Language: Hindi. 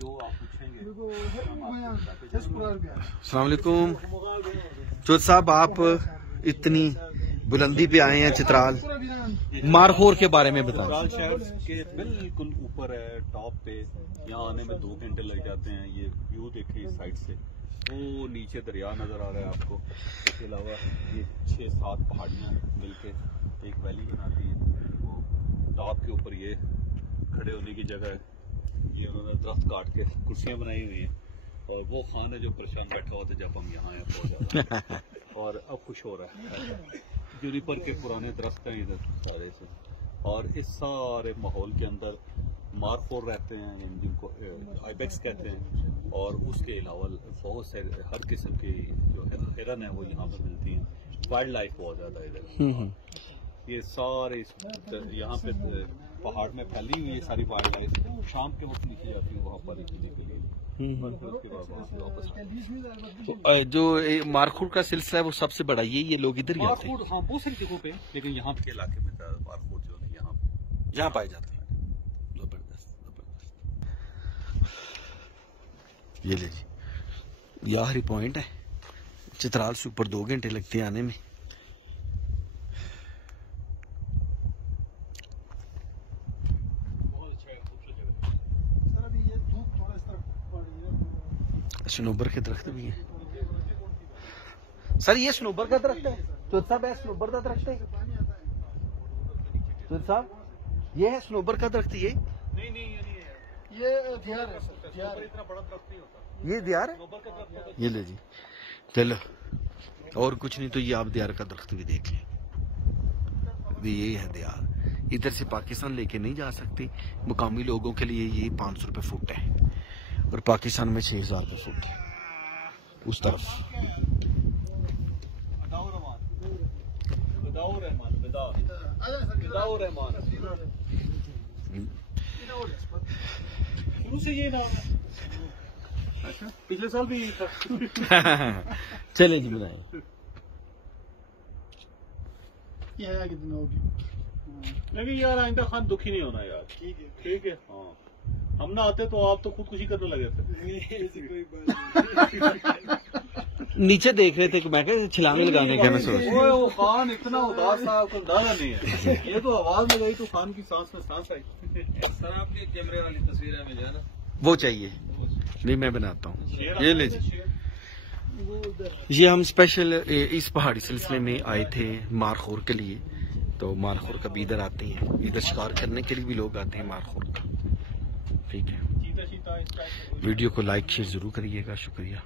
अस्सलाम वालेकुम चौधरी साहब, आप इतनी बुलंदी पे आए हैं चित्राल, मारखोर के बारे में बताएं। चित्राल शहर के बिल्कुल ऊपर है, टॉप पे। यहाँ आने में 2 घंटे लग जाते हैं। ये व्यू देखिए इस साइड से, वो नीचे दरिया नजर आ रहा है आपको। इसके अलावा ये 6-7 पहाड़ियाँ मिलके एक वैली बनाती है। वो टॉप के ऊपर ये खड़े होने की जगह है। ये उन्होंने दरख्त काट के कुर्सियाँ बनाई हुई हैं, और वो खान है जो परेशान बैठा होता है जब हम यहाँ आए बहुत ज्यादा। और अब खुश हो रहा है। यूनिपर के पुराने दरख्त हैं इधर सारे से, और इस सारे माहौल के अंदर मारखोर रहते हैं जिनको आइबेक्स कहते हैं, और उसके अलावा बहुत से हर किस्म की जो हिरन है वो यहाँ पर मिलती हैं। वाइल्ड लाइफ बहुत ज्यादा इधर। ये सारे यहाँ पे पहाड़ में फैली हुई है सारी वाइल्ड लाइफ। शाम के वक्त नीचे जाती है वहाँ पर पीने के लिए। तो जो मारखोर का सिलसिला है वो सबसे बड़ा ये लोग इधर ही आते हैं। हाँ, बहुत सारी जगहों पे, लेकिन यहाँ के इलाके में मारखोर जो है यहाँ पाए जाते हैं। जबरदस्त जबरदस्त। ये ले जी, ये आखिरी पॉइंट है। चित्राल से ऊपर 2 घंटे लगते हैं आने में। स्नोबर के दरख्त भी है सर। ये स्नोबर का दरख्त है तो साहब, स्नोबर का दरख्त है तो साहब, ये है स्नोबर का दरख्त। ये नहीं, ये दियार है सर। इतना बड़ा दरख्त नहीं होता। ये दियार है। ये ले जी, चलो और कुछ नहीं तो ये आप दियार का दरख्त भी देख लें। ये है दियार। इधर से पाकिस्तान लेके नहीं जा सकते। मुकामी लोगों के लिए ये 500 रुपए फुट है, और पाकिस्तान में 6000 रुपए फुट है उस तरफ। शुरू से ये नाम है। अच्छा, पिछले साल भी यही था। चले जी बनाए। कितनी होगी? लेकिन यार आइंदा खान दुखी नहीं होना यार। ठीक है। हाँ, हम ना आते तो आप तो खुदकुशी करने लगे थे। नीचे देख रहे थे कि मैं क्या छलांग लगाने का मैं सोच। वो खान इतना उदास था, आपको अंदाजा नहीं है। ये तो आवाज में गई तो खान की सांस में सांस आई। सर आपकी कैमरे वाली तस्वीर में जो है ना वो चाहिए। नहीं, मैं बनाता हूँ। ये ले जी, ये हम स्पेशल इस पहाड़ी सिलसिले में आए थे मारखोर के लिए। तो मारखोर कभी इधर आते हैं, इधर शिकार करने के लिए भी लोग आते हैं मारखोर का। ठीक है, वीडियो को लाइक शेयर जरूर करिएगा। शुक्रिया।